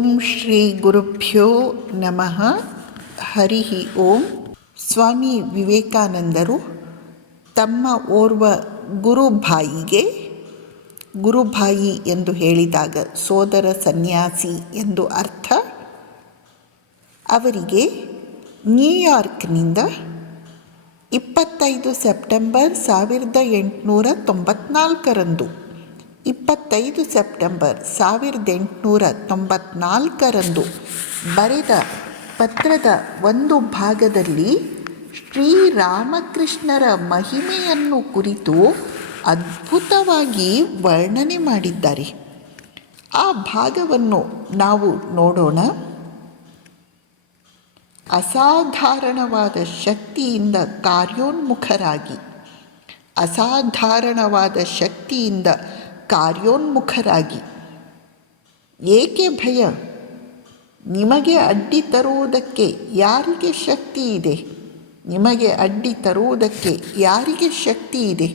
ಓಂ ಶ್ರೀ ಗುರುಭ್ಯೋ ನಮಃ. ಹರಿ ಓಂ. ಸ್ವಾಮಿ ವಿವೇಕಾನಂದರು ತಮ್ಮ ಓರ್ವ ಗುರುಭಾಯಿಗೆ, ಗುರುಭಾಯಿ ಎಂದು ಹೇಳಿದಾಗ ಸೋದರ ಸನ್ಯಾಸಿ ಎಂದು ಅರ್ಥ, ಅವರಿಗೆ ನ್ಯೂಯಾರ್ಕ್ನಿಂದ 25 ಸೆಪ್ಟೆಂಬರ್ 1894 25 ಸೆಪ್ಟೆಂಬರ್ 1894 ಬರೆದ ಪತ್ರದ ಒಂದು ಭಾಗದಲ್ಲಿ ಶ್ರೀರಾಮಕೃಷ್ಣರ ಮಹಿಮೆಯನ್ನು ಕುರಿತು ಅದ್ಭುತವಾಗಿ ವರ್ಣನೆ ಮಾಡಿದ್ದಾರೆ. ಆ ಭಾಗವನ್ನು ನಾವು ನೋಡೋಣ. ಅಸಾಧಾರಣವಾದ ಶಕ್ತಿಯಿಂದ ಕಾರ್ಯೋನ್ಮುಖರಾಗಿ ಏಕೆ ಭಯ? ನಿಮಗೆ ಅಡ್ಡಿ ತರುವುದಕ್ಕೆ ಯಾರಿಗೆ ಶಕ್ತಿ ಇದೆ? ನಿಮಗೆ ಅಡ್ಡಿ ತರುವುದಕ್ಕೆ ಯಾರಿಗೆ ಶಕ್ತಿ ಇದೆ?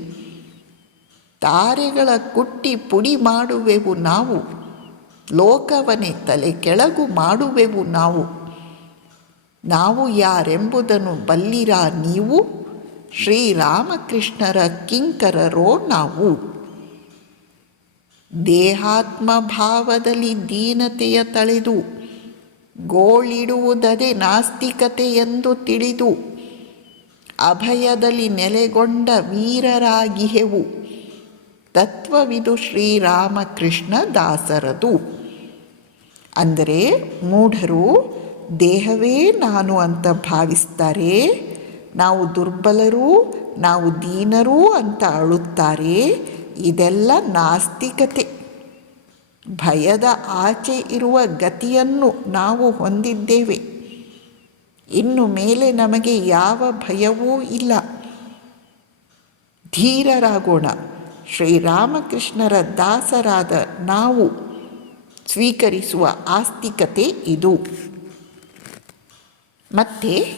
ತಾರೆಗಳ ಕುಟ್ಟಿ ಪುಡಿ ಮಾಡುವೆವು ನಾವು, ಲೋಕವನ್ನೇ ತಲೆ ಕೆಳಗು ಮಾಡುವೆವು ನಾವು ಯಾರೆಂಬುದನ್ನು ಬಲ್ಲಿರಾ ನೀವು? ಶ್ರೀರಾಮಕೃಷ್ಣರ ಕಿಂಕರರೋ ನಾವು. ದೇಹಾತ್ಮ ಭಾವದಲ್ಲಿ ದೀನತೆಯ ತಳೆದು ಗೋಳಿಡುವುದದೇ ನಾಸ್ತಿಕತೆ ಎಂದು ತಿಳಿದು ಅಭಯದಲ್ಲಿ ನೆಲೆಗೊಂಡ ವೀರರಾಗಿಹೆವು. ತತ್ವವಿದು ಶ್ರೀರಾಮಕೃಷ್ಣ ದಾಸರದು. ಅಂದರೆ ಮೂಢರು ದೇಹವೇ ನಾನು ಅಂತ ಭಾವಿಸ್ತಾರೆ, ನಾವು ದುರ್ಬಲರು, ನಾವು ದೀನರು ಅಂತ ಅಳುತ್ತಾರೆ. ಇದೆಲ್ಲ ನಾಸ್ತಿಕತೆ. ಭಯದ ಆಚೆ ಇರುವ ಗತಿಯನ್ನು ನಾವು ಹೊಂದಿದ್ದೇವೆ. ಇನ್ನು ಮೇಲೆ ನಮಗೆ ಯಾವ ಭಯವೂ ಇಲ್ಲ. ಧೀರರಾಗೋಣ. ಶ್ರೀರಾಮಕೃಷ್ಣರ ದಾಸರಾದ ನಾವು ಸ್ವೀಕರಿಸುವ ಆಸ್ತಿಕತೆ ಇದು. ಮತ್ತೆ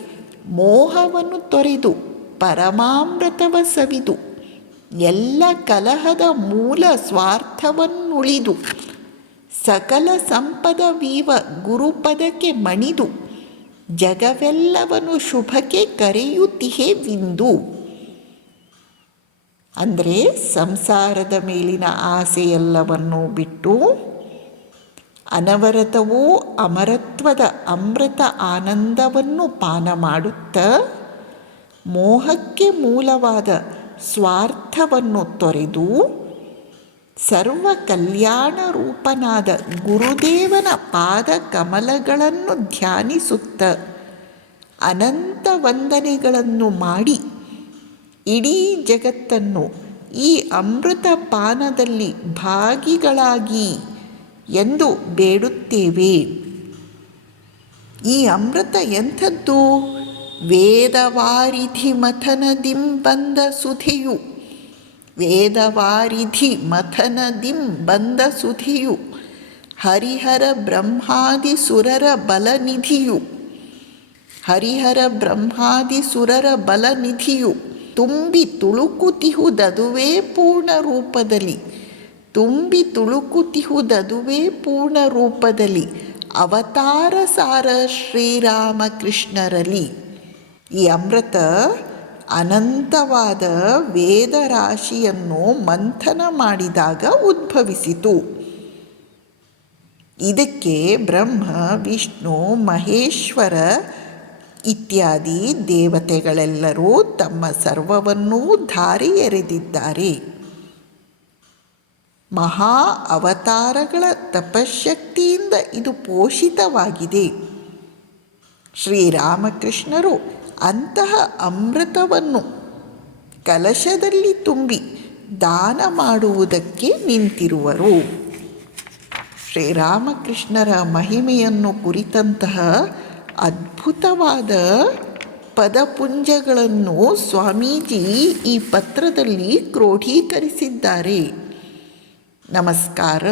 ಮೋಹವನ್ನು ತೊರೆದು ಪರಮಾಮೃತವ ಸವಿದು ಎಲ್ಲ ಕಲಹದ ಮೂಲ ಸ್ವಾರ್ಥವನ್ನುಳಿದು ಸಕಲ ಸಂಪದವೀವ ಗುರುಪದಕ್ಕೆ ಮಣಿದು ಜಗವೆಲ್ಲವನ್ನು ಶುಭಕ್ಕೆ ಕರೆಯುತ್ತಿಹೆ ವಿಂದು. ಅಂದರೆ ಸಂಸಾರದ ಮೇಲಿನ ಆಸೆಯೆಲ್ಲವನ್ನು ಬಿಟ್ಟು ಅನವರತವೂ ಅಮರತ್ವದ ಅಮೃತ ಆನಂದವನ್ನು ಪಾನ ಮಾಡುತ್ತಾ ಮೋಹಕ್ಕೆ ಮೂಲವಾದ ಸ್ವಾರ್ಥವನ್ನು ತೊರೆದು ಸರ್ವ ಕಲ್ಯಾಣ ರೂಪನಾದ ಗುರುದೇವನ ಪಾದ ಕಮಲಗಳನ್ನು ಧ್ಯಾನಿಸುತ್ತ ಅನಂತ ವಂದನೆಗಳನ್ನು ಮಾಡಿ ಇಡೀ ಜಗತ್ತನ್ನು ಈ ಅಮೃತ ಪಾನದಲ್ಲಿ ಭಾಗಿಗಳಾಗಿ ಎಂದು ಬೇಡುತ್ತೇವೆ. ಈ ಅಮೃತ ಎಂಥದ್ದು? ವೇದವಾರಿಧಿ ಮಥನದಿಂ ಬಂದ ಸುಧೆಯು, ವೇದವಾರಿಧಿ ಮಥನದಿಂ ಬಂದ ಸುಧೆಯು, ಹರಿಹರ ಬ್ರಹ್ಮಾದಿ ಸುರರ ಬಲನಿಧಿಯು, ಹರಿಹರ ಬ್ರಹ್ಮಾದಿ ಸುರರ ಬಲನಿಧಿಯು ತುಂಬಿ ತುಳುಕುತಿಹುದದುವೇ ಪೂರ್ಣ ರೂಪದಲ್ಲಿ, ತುಂಬಿ ತುಳುಕುತಿಹುದದುವೇ ಪೂರ್ಣ ರೂಪದಲ್ಲಿ ಅವತಾರ ಸಾರ ಶ್ರೀರಾಮಕೃಷ್ಣರಲ್ಲಿ. ಈ ಅಮೃತ ಅನಂತವಾದ ವೇದರಾಶಿಯನ್ನು ಮಂಥನ ಮಾಡಿದಾಗ ಉದ್ಭವಿಸಿತು. ಇದಕ್ಕೆ ಬ್ರಹ್ಮ, ವಿಷ್ಣು, ಮಹೇಶ್ವರ ಇತ್ಯಾದಿ ದೇವತೆಗಳೆಲ್ಲರೂ ತಮ್ಮ ಸರ್ವವನ್ನೂ ಧಾರೆ ಎರೆದಿದ್ದಾರೆ. ಮಹಾ ಅವತಾರಗಳ ತಪಶಕ್ತಿಯಿಂದ ಇದು ಪೋಷಿತವಾಗಿದೆ. ಶ್ರೀರಾಮಕೃಷ್ಣರು ಅಂತಹ ಅಮೃತವನ್ನು ಕಲಶದಲ್ಲಿ ತುಂಬಿ ದಾನ ಮಾಡುವುದಕ್ಕೆ ನಿಂತಿರುವರು. ಶ್ರೀರಾಮಕೃಷ್ಣರ ಮಹಿಮೆಯನ್ನು ಕುರಿತಂತಹ ಅದ್ಭುತವಾದ ಪದಪುಂಜಗಳನ್ನು ಸ್ವಾಮೀಜಿ ಈ ಪತ್ರದಲ್ಲಿ ಕ್ರೋಢೀಕರಿಸಿದ್ದಾರೆ. ನಮಸ್ಕಾರ.